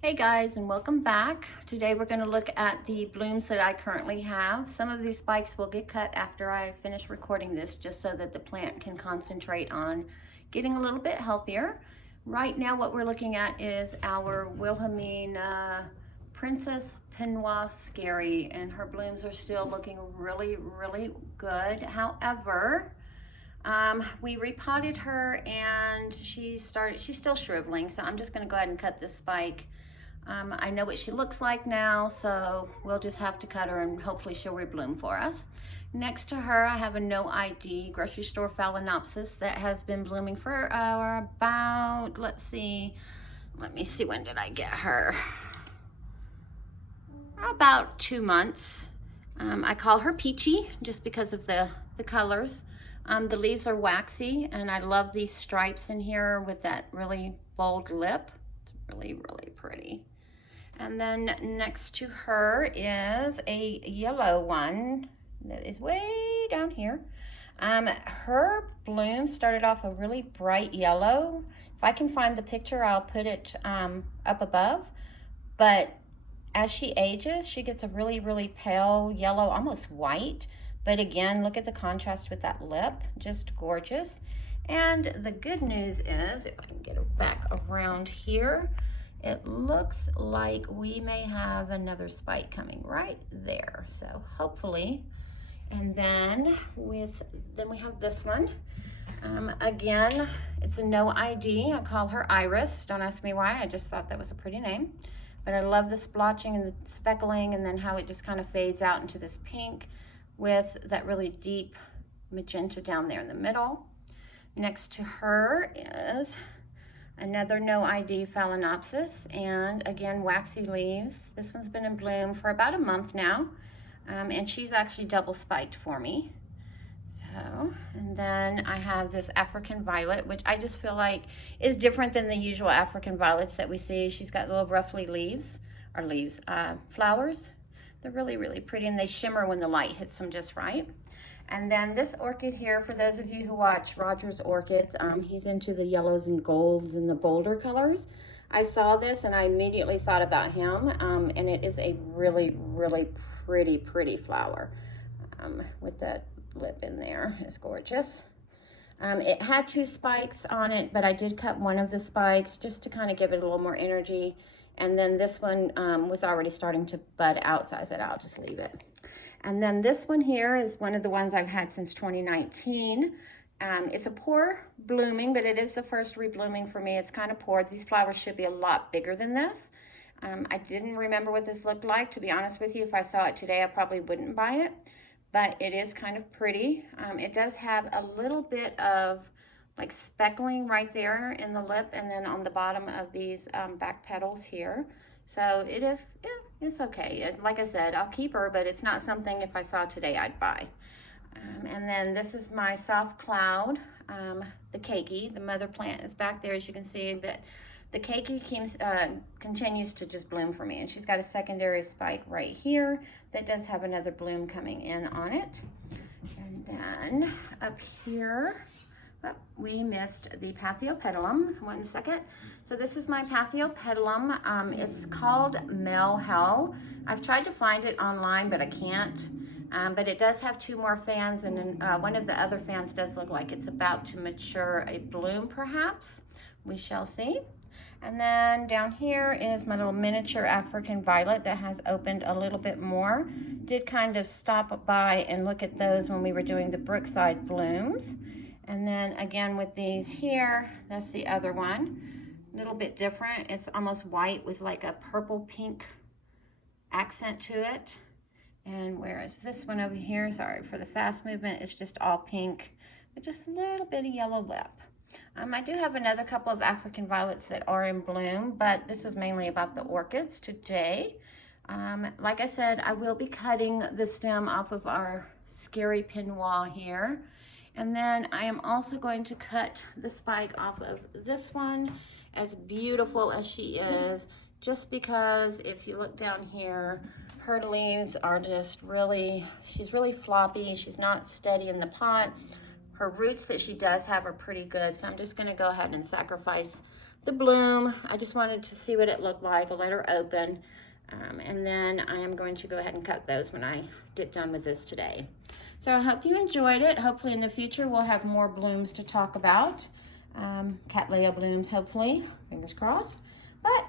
Hey guys, and welcome back. Today we're going to look at the blooms that I currently have. Some of these spikes will get cut after I finish recording this, just so that the plant can concentrate on getting a little bit healthier. Right now what we're looking at is our Wilhelmine Princess Pinot Scary, and her blooms are still looking really good. However, we repotted her and she's still shriveling, so I'm just going to go ahead and cut this spike. I know what she looks like now, so we'll just have to cut her and hopefully she'll rebloom for us. Next to her, I have a no ID grocery store Phalaenopsis that has been blooming for about, let me see, when did I get her? About 2 months. I call her Peachy just because of the colors. The leaves are waxy, and I love these stripes in here with that really bold lip. It's really pretty. And then next to her is a yellow one that is way down here. Her bloom started off a really bright yellow. If I can find the picture, I'll put it up above. But as she ages, she gets a really pale yellow, almost white. But again, look at the contrast with that lip, just gorgeous. And the good news is, if I can get it back around here, it looks like we may have another spike coming right there. So hopefully, and then we have this one. Again, it's a no ID. I call her Iris. Don't ask me why, I just thought that was a pretty name. But I love the splotching and the speckling, and then how it just kind of fades out into this pink with that really deep magenta down there in the middle. Next to her is another no ID Phalaenopsis, and again, waxy leaves. This one's been in bloom for about a month now, and she's actually double spiked for me. So, and then I have this African violet, which I just feel like is different than the usual African violets that we see. She's got little ruffly flowers. They're really pretty, and they shimmer when the light hits them just right. And then this orchid here, for those of you who watch Roger's Orchids, he's into the yellows and golds and the bolder colors. I saw this and I immediately thought about him, and it is a really pretty flower with that lip in there. It's gorgeous. It had 2 spikes on it, but I did cut one of the spikes just to kind of give it a little more energy. And then this one was already starting to bud out, so I said I'll just leave it. And then this one here is one of the ones I've had since 2019. It's a poor blooming, but it is the first reblooming for me. It's kind of poor. These flowers should be a lot bigger than this. I didn't remember what this looked like, to be honest with you. If I saw it today, I probably wouldn't buy it, but it is kind of pretty. It does have a little bit of like speckling right there in the lip, and then on the bottom of these back petals here. So it is, yeah, it's okay. Like I said, I'll keep her, but it's not something if I saw today I'd buy. And then this is my soft cloud, the keiki. The mother plant is back there, as you can see, but the keiki continues to just bloom for me. And she's got a secondary spike right here that does have another bloom coming in on it. And then up here, oh, we missed the Pathopetalum. 1 second. So this is my Pathopetalum. It's called Mel Hell. I've tried to find it online, but I can't. But it does have 2 more fans, and then one of the other fans does look like it's about to mature a bloom, perhaps. We shall see. And then down here is my little miniature African violet that has opened a little bit more. Did kind of stop by and look at those when we were doing the Brookside blooms. And then again with these here, that's the other one. A little bit different. It's almost white with like a purple pink accent to it. And whereas this one over here, sorry for the fast movement, it's just all pink with just a little bit of yellow lip. I do have another couple of African violets that are in bloom, but this was mainly about the orchids today. Like I said, I will be cutting the stem off of our Scary Pinot here. And then I am also going to cut the spike off of this one, as beautiful as she is, just because if you look down here, her leaves are just she's really floppy. She's not steady in the pot. Her roots that she does have are pretty good, so I'm just gonna go ahead and sacrifice the bloom. I just wanted to see what it looked like. I'll let her open. And then I am going to go ahead and cut those when I get done with this today. So I hope you enjoyed it. Hopefully in the future we'll have more blooms to talk about. Cattleya blooms, hopefully, fingers crossed. But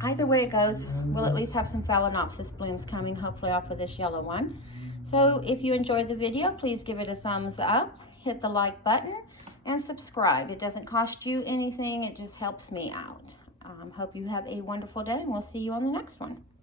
either way it goes, we'll at least have some Phalaenopsis blooms coming, hopefully off of this yellow one. So if you enjoyed the video, please give it a thumbs up, hit the like button, and subscribe. It doesn't cost you anything, it just helps me out. Hope you have a wonderful day, and we'll see you on the next one.